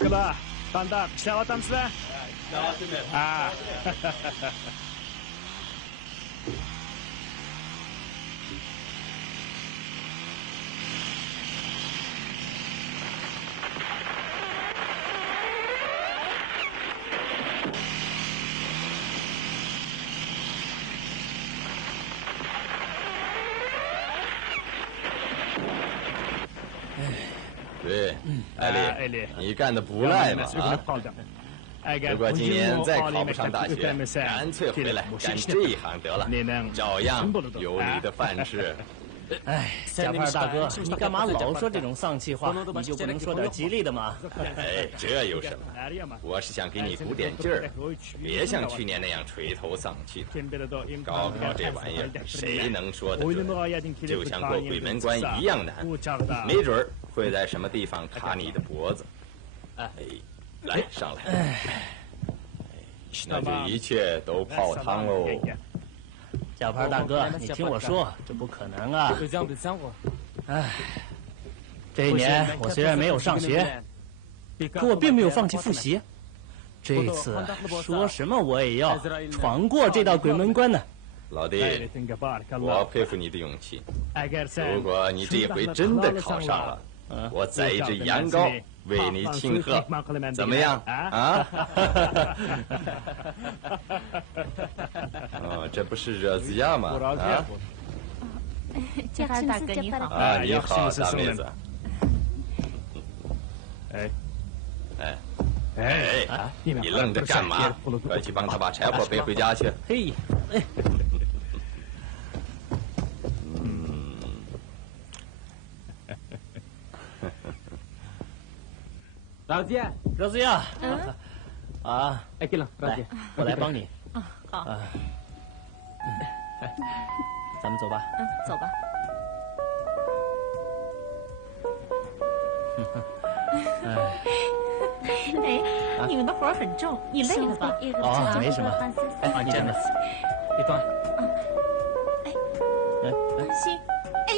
Ukalar, qanday ishlayapsizlar? Ha. 对，艾丽，你干的不赖嘛啊！如果今年再考不上大学，干脆回来干这一行得了，照样有你的饭吃。哎，贾帕尔大哥，你干嘛老说这种丧气话？你就不能说点吉利的吗？哎，这有什么？我是想给你鼓点劲儿，别像去年那样垂头丧气的。高考这玩意儿，谁能说得准？就像过鬼门关一样难，没准儿会在什么地方卡你的脖子。哎，来上来。那就一切都泡汤喽。 小潘大哥，你听我说，这不可能啊！哎，这一年我虽然没有上学，可我并没有放弃复习。这一次说什么我也要闯过这道鬼门关呢。老弟，我佩服你的勇气。如果你这回真的考上了，我宰一只羊羔为你庆贺，怎么样啊？哦，这不是热子亚吗？啊！贾帕尔大哥你好。啊，你好，大妹子。哎，你愣着干嘛？快去帮他把柴火背回家去。嘿，老姐，热子呀，啊，哎，给了，来，我来帮你。啊，好。咱们走吧。走吧。哎，你们的活很重，你累了吧？哦，没什么。哎，你站着。一端。行。哎，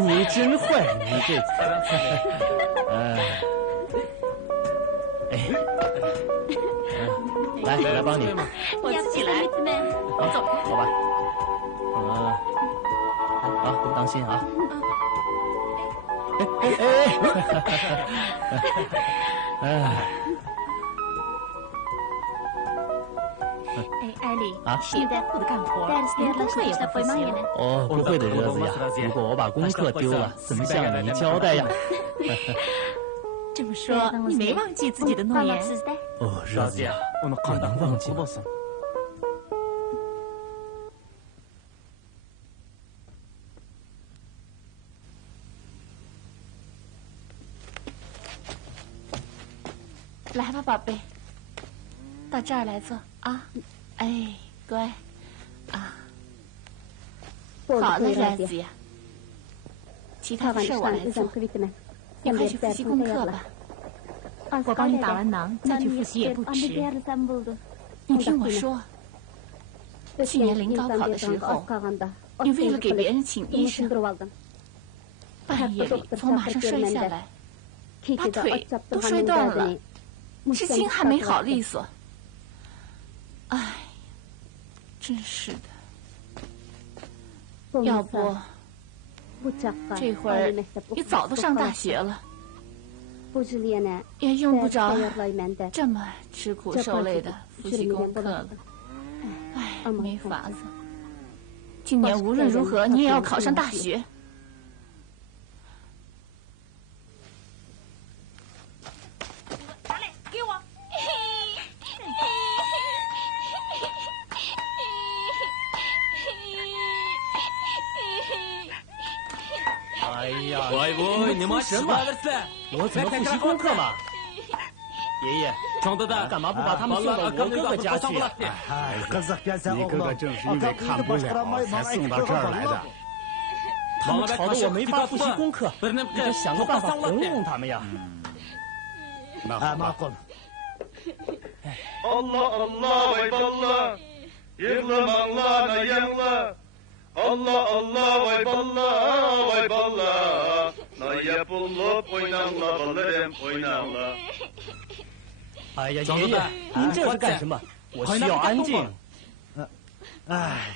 你真坏，你这。来，我来帮你。我自己来。走，走吧。好，当心啊。艾丽，现在不得干活，连功课也不复习了。哦，不会的，热子呀。如果我把功课丢了，怎么向你交代呀？这么说，你没忘记自己的诺言？哦，热子呀，我能忘记吗？来吧，宝贝，到这儿来坐啊！哎，乖，啊，好了，孩子呀，其他的事我来做，你快去复习功课吧。我帮你打完囊，再去复习也不迟。你听我说，去年临高考的时候，你为了给别人请医生，半夜里从马上摔下来，把腿都摔断了。至今还没好利索，哎，真是的。要不，这会儿你早都上大学了，也用不着这么吃苦受累的复习功课了。哎，没法子。今年无论如何，你也要考上大学。哎呀，喂，你们什么？我怎么复习功课嘛？爷爷，干嘛不把他们送到我哥哥家去呀？你哥哥正是因为看不了才送到这儿来的。他们吵得我没法复习功课，你得想个办法哄哄他们呀。那好吧。Allah Allah vay balla, yığlım Allah da yanla. Allah Allah vay balla vay balla, na yapılıp oynanla ballarım oynanla. 哎呀，爷爷，您这是干什么？我需要安静。哎，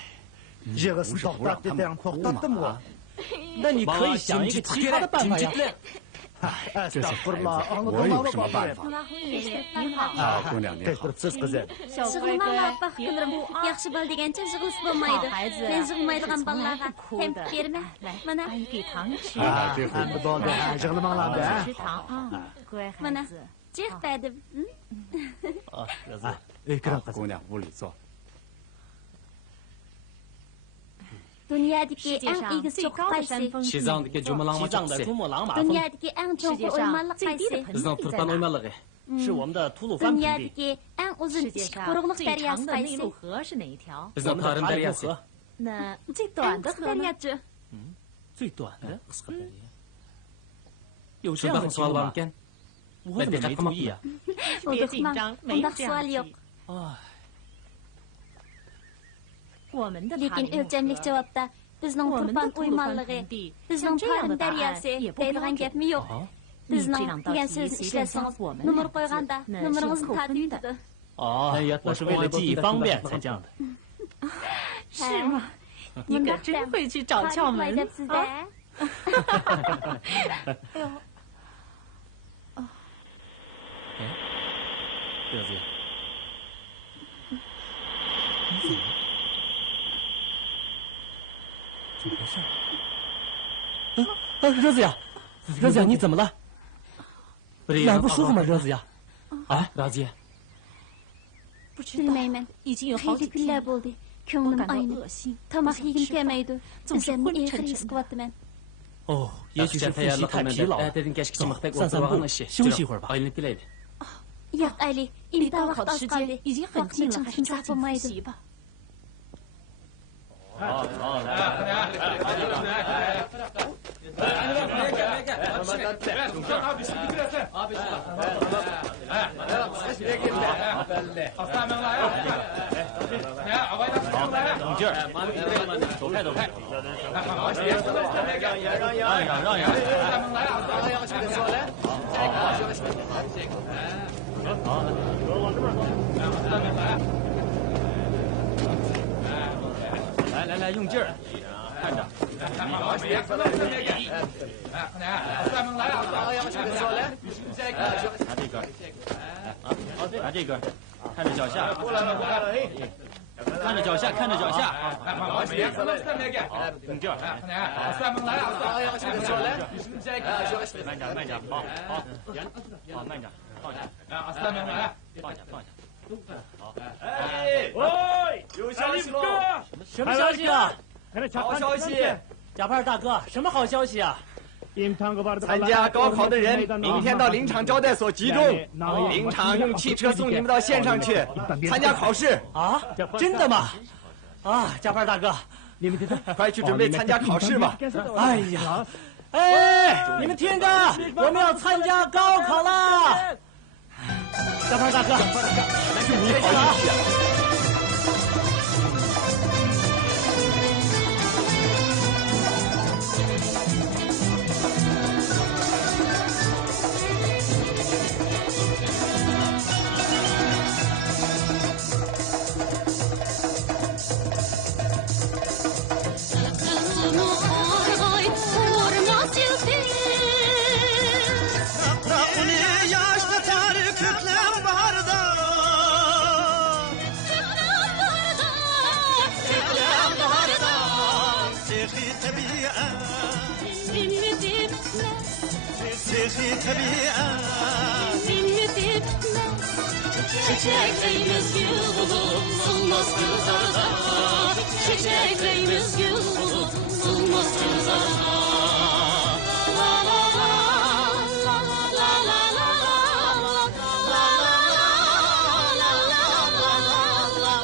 这个是不让他们哭嘛？那你可以想一个其他的办法呀。哎，这是我有什么办法？你好。好，姑娘你好。小孩子，从来不哭的。来，阿姨给糖吃。这很不错的，吃糖啊，乖孩子。啊，热子，哎，姑娘屋里坐。世界上最高的山峰是哪座？西藏的珠穆朗玛峰。世界上最低的盆地在哪？是我们的吐鲁番盆地。世界上最长的内陆河是哪一条？我们的塔里木河。那最短的河呢？最短的？有这样的情况吗？我怎么没注意啊？别紧张，没有这样的。我们的塔里木河，我们的吐鲁番盆地，像这样的答案也不标准。你这样到题随便告诉我们两个字，那是要扣分的。哦，我是为了记忆方便才这样的。是吗？你可真会去找窍门啊！哎呦，哎，热子，你怎么？怎么回事？热子呀，热子呀，你怎么了？哪不舒服吗？热子呀？啊，老姐，不知道，已经有好几天了，我感到恶心，不想吃饭，总是昏沉沉的。哦，也许是复习太疲劳了。散散步，休息一会儿吧。呀，艾丽，离高考的时间已经很近了，还是抓紧复习吧。冷劲儿，走开走开，让一让。好，往这边走。来，用劲儿，看着。拿这根，看着脚下。看着脚下，看着脚下。好，用劲儿。慢点，好，慢点，放下。放下。好。喂，有消息喽！什么消息啊？好消息！贾帕尔大哥，什么好消息啊？参加高考的人，明天到林场招待所集中，林场用汽车送你们到县上去参加考试。啊，真的吗？啊，贾帕尔大哥，快去准备参加考试吧！哎呀，哎，你们听着，我们要参加高考了！贾帕尔大哥，祝你好运气啊！Çiçeklerimiz gül, solmaz güzarda. Çiçeklerimiz gül, solmaz güzarda. La la la, la la la la la, la la la la la.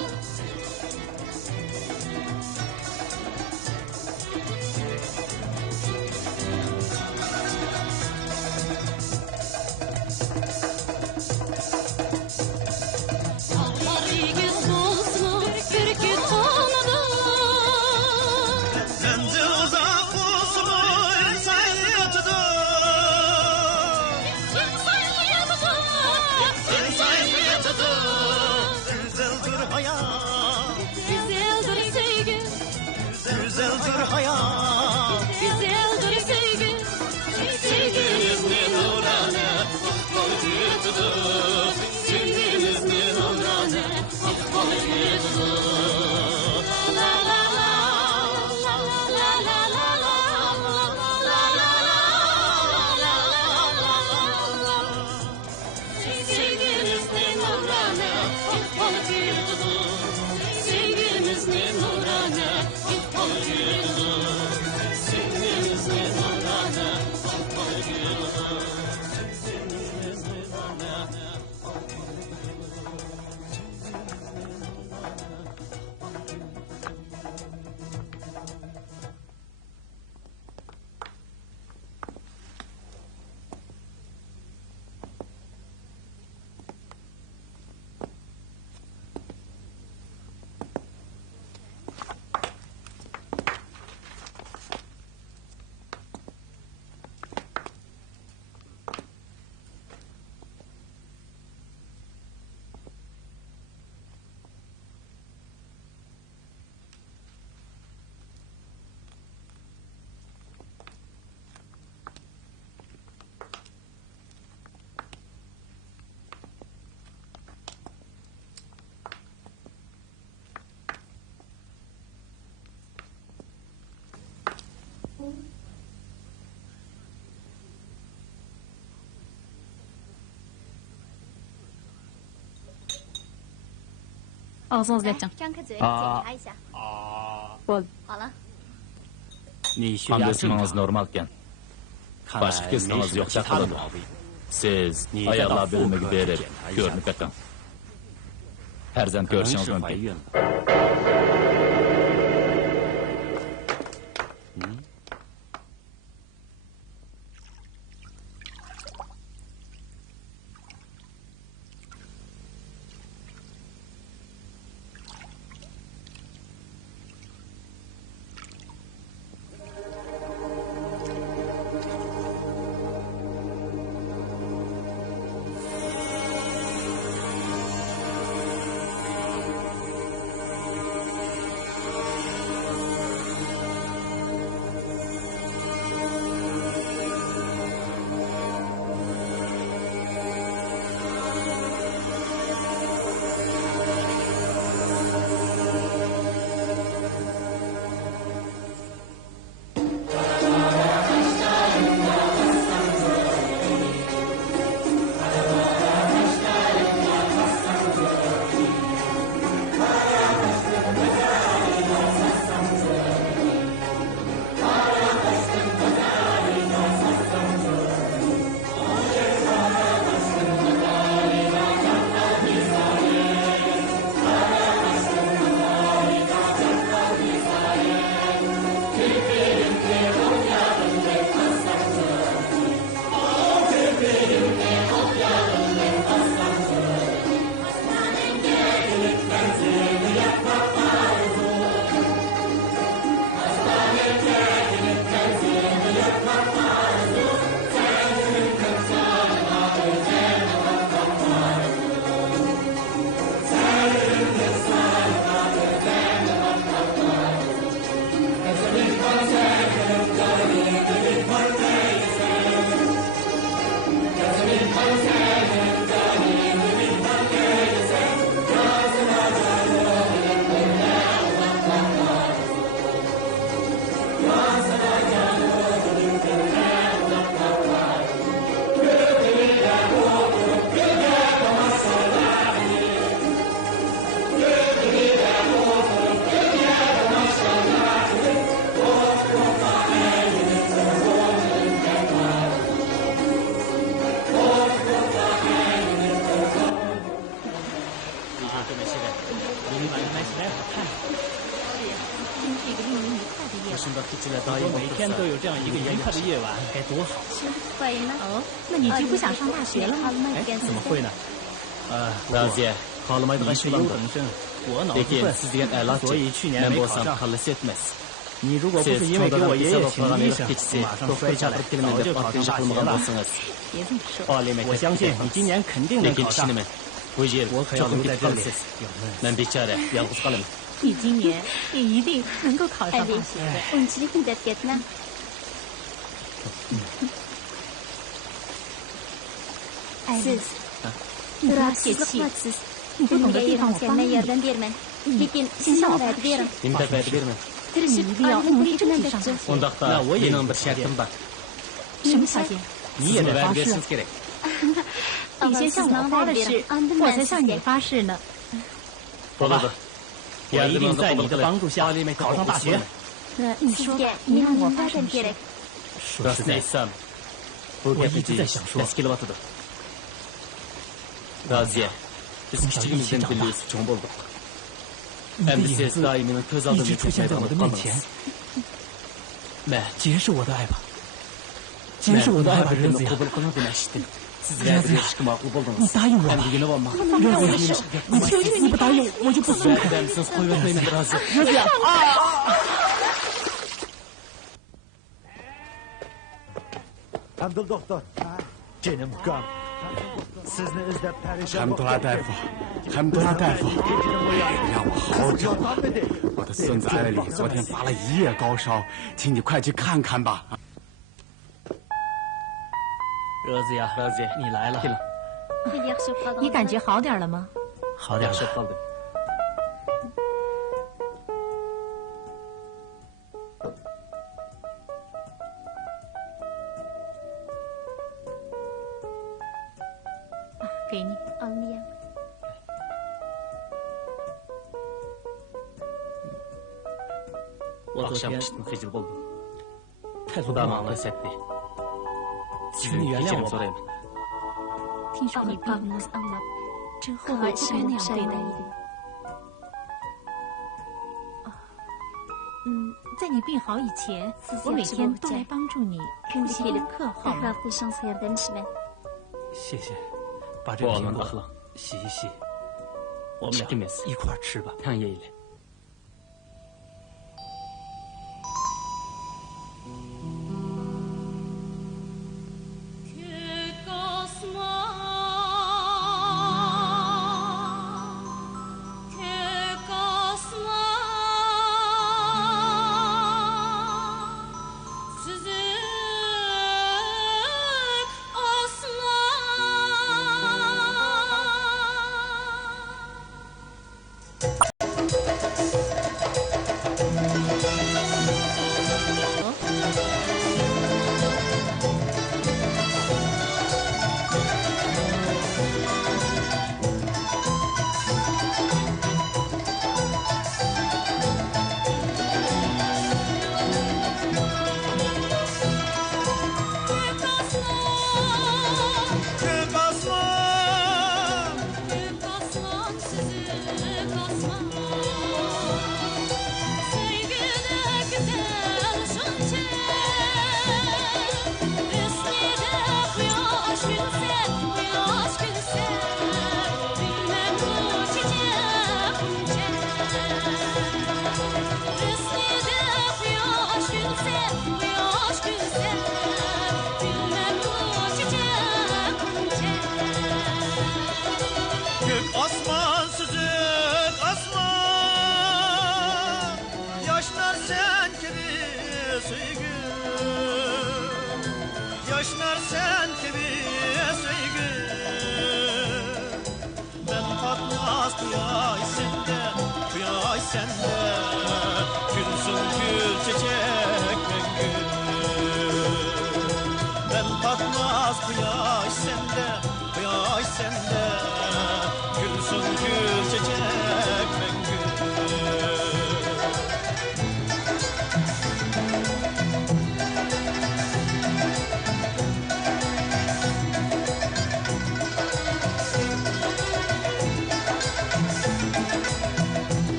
哦，松子在讲。张开嘴，检查一下。我好了。qon normalkan. Boshqa kasalligingiz yo'q deb siz ayollar bo'limiga berib ko'rinib keting. Farzand ko'rishingiz mumkin.每天都有这样一个愉快的夜晚，该多好！哦，那你就不想上大学了吗？哎，怎么会呢？老姐，你是优等生，我脑子笨，所以去年没考上。你如果不是因为给我爷爷请医生，马上摔下来，早就考上大学了。别这么说，我相信你今年肯定能考上。我可要留在这里。你今年也一定能够考上大学的。艾丽，你不要泄气，你不懂的地方我帮你。先向我发誓，你一定要努力争取上大学。那我也能不下点吧？什么条件？你也得发誓。你先向我发誓，我才向你发誓呢。走吧。我一定在你的帮助下考上大学。你说吧，你让我发什么誓？说实在，我一直在想说。老姐，从小一起长大，你的影子一直出现在我的面前。结实我的爱吧，结实我的爱吧，热子呀！热子呀，你答应我吧，热子呀！你不答应，我就不松口。热子呀！Hamdullah大夫，Hamdullah大夫，让我好久了。我的孙子艾里昨天发了1夜高烧，请你快去看看吧。热子呀，热子，你来了。你感觉好点了吗？好点了。给你。我昨天太鲁大忙了，请你原谅我吧。听说你病了，真后悔不该那样对待你。在你病好以前，我每天都来帮助你复习你的课，好吗？谢谢，把这个苹果洗一洗，我们俩一块儿吃吧。看爷爷。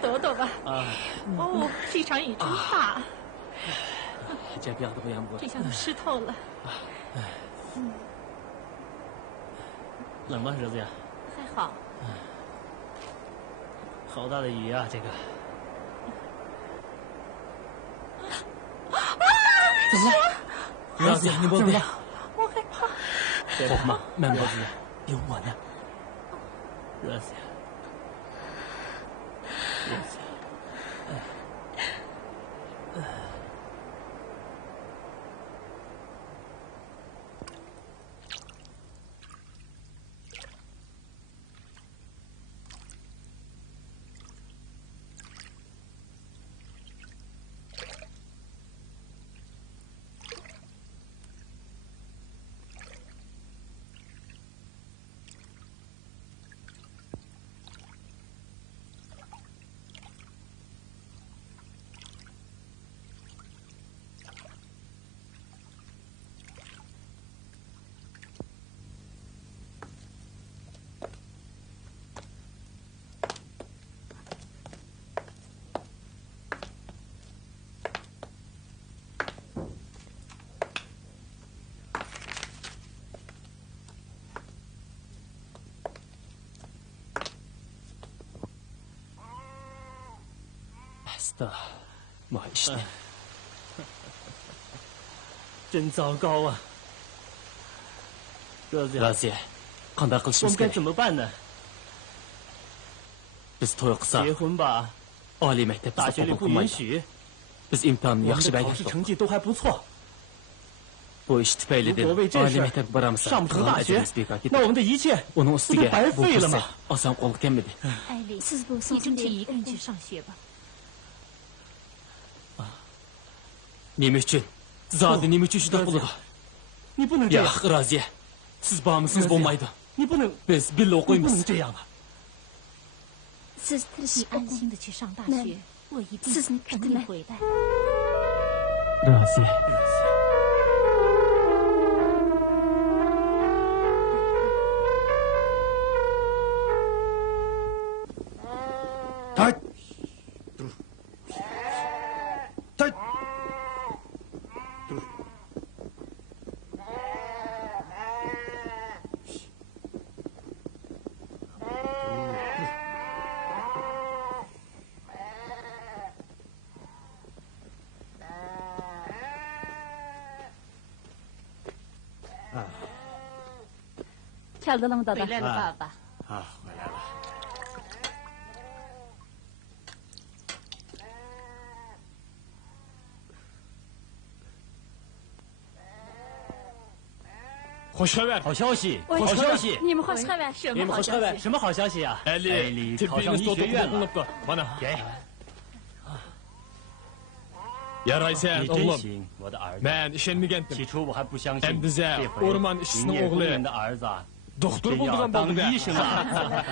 抖抖吧。哦，这场雨真大。这表都扬不过。这下都湿透了。冷吗，儿子呀？还好。好大的雨啊，这个。怎么了？热子，你莫别，我害怕。宝妈，慢脖子，有我呢。热子，热子。不好意思，真糟糕啊！热子，热子，我们该怎么办呢？结婚吧，大学里不允许。我们的考试成绩都还不错。如果为这事上不成大学，那我们的一切不都白费了吗？艾丽，你争取一个人去上学吧。Nima zodi nima uchun shunday qildi? 你不能这样。Raziya, siz bormisiz bo'lmaydi. 你不能 biz birga o'qiymiz. 不能这样啊！你安心的去上大学，我一定等你回来。Raziya.瞧到了吗，豆豆？回来了，爸爸。啊，回来了。好消息！好消息！你们好消息？什么好消息？什么好消息啊？艾丽考上医学院了。给。你真行，我的儿子。起初我还不相信，这回林业工人的儿子啊，真要当医生了。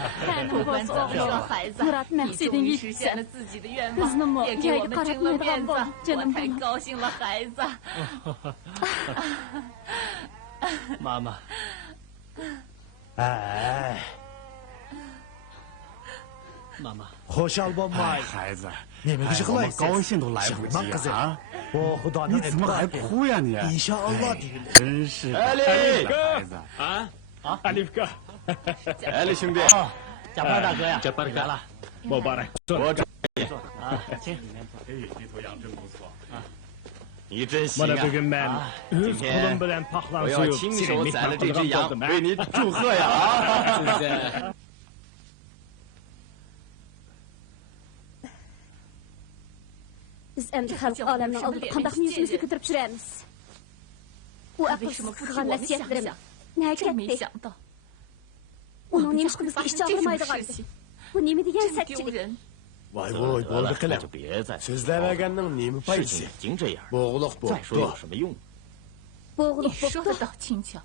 不管怎么说，孩子，你终于实现了自己的愿望，也给我们争了面子，我太高兴了，孩子。妈妈，哎，妈妈，好小宝妈，孩子，你们可是我们高兴都来不及啊！你怎么还哭呀你？真是的，艾丽孩子啊，艾利哥，艾利兄弟，贾巴尔大哥呀，贾巴尔来了，莫巴来，我这啊，请。哎，地头羊真不错啊。你真行啊！今天我要亲手宰了这只羊，为你祝贺呀！啊，谢谢。biz endi xalq olamning oldida qandoq yuzimizni ko'tarib turamiz? U aqlsiz qilgan vasiyatlarim nega katta? Uning nima qilishga ish olmaydigan. Bu nima degan satchilik? Voy voy, bo'ldi qiling. So'zlamaganning nima foydasi? Bo'g'liq bo'pti. 再说有什么用？ bo'g'liq 说的倒轻巧，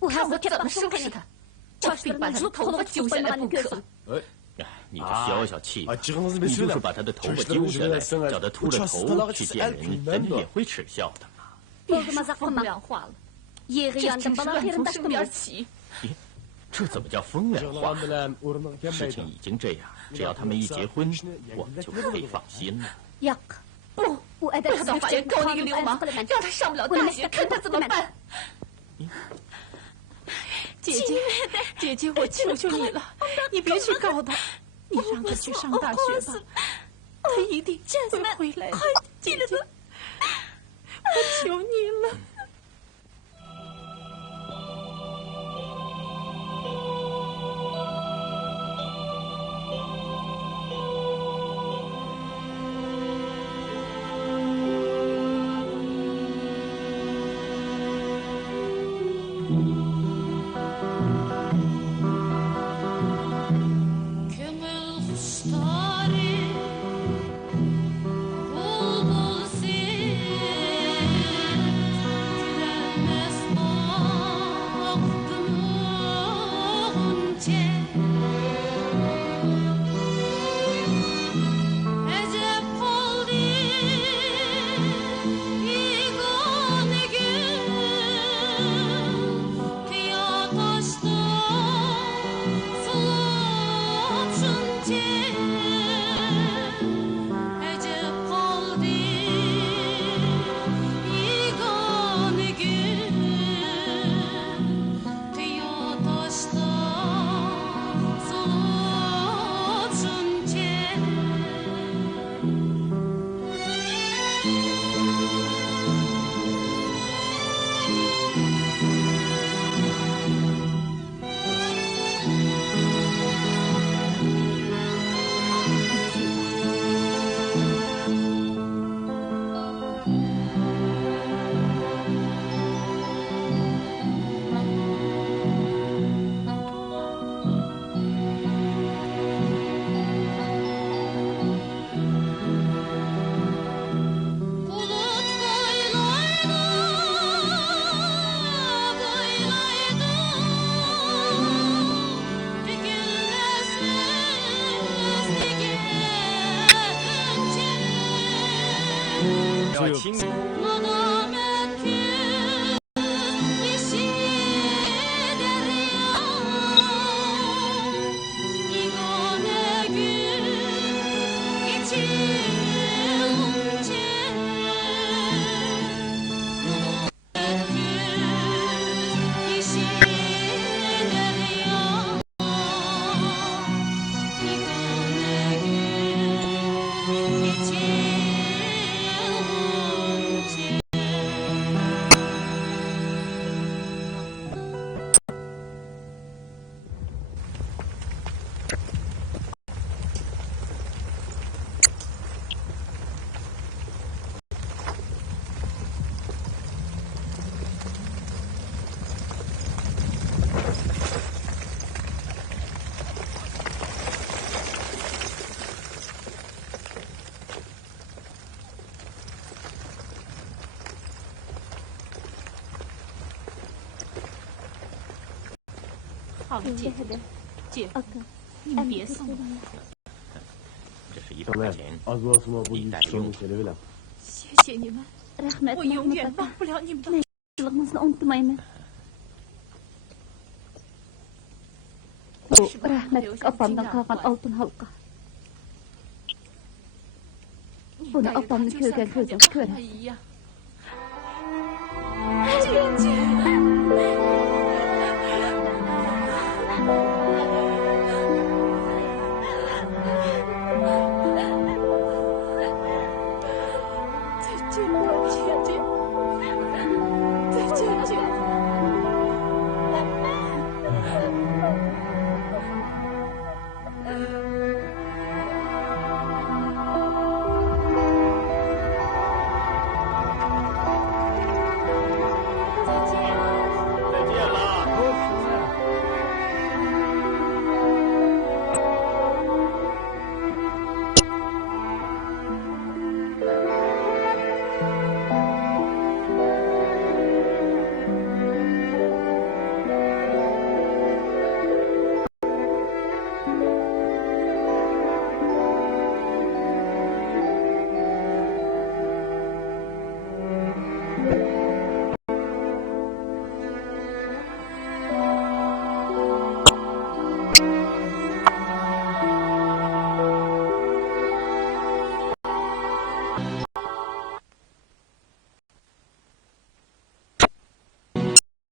u 看 ham 我怎么收拾他，我非把他的头发揪下来不可。你这小小气吧，你就是把他的头发揪下来，叫他秃着头去见人，人家也会耻笑的嘛。别说风凉话了，这真是乱从身边起。这怎么叫风凉话？事情已经这样，只要他们一结婚，我们就可以放心了。不，我要到法院告那个流氓，让他上不了大学，看他怎么办。姐姐，我求求你了，你别去告他，你让他去上大学吧，他一定会回来的。姐姐，我求你了。好了，姐姐，姐夫，你们别送了。这是100块钱，你带着用。谢谢你们，我永远忘不了你们的。Rahmat opamdan qolgan oltin halqa. Buni opamni ko'rgan ko'zim ko'radi.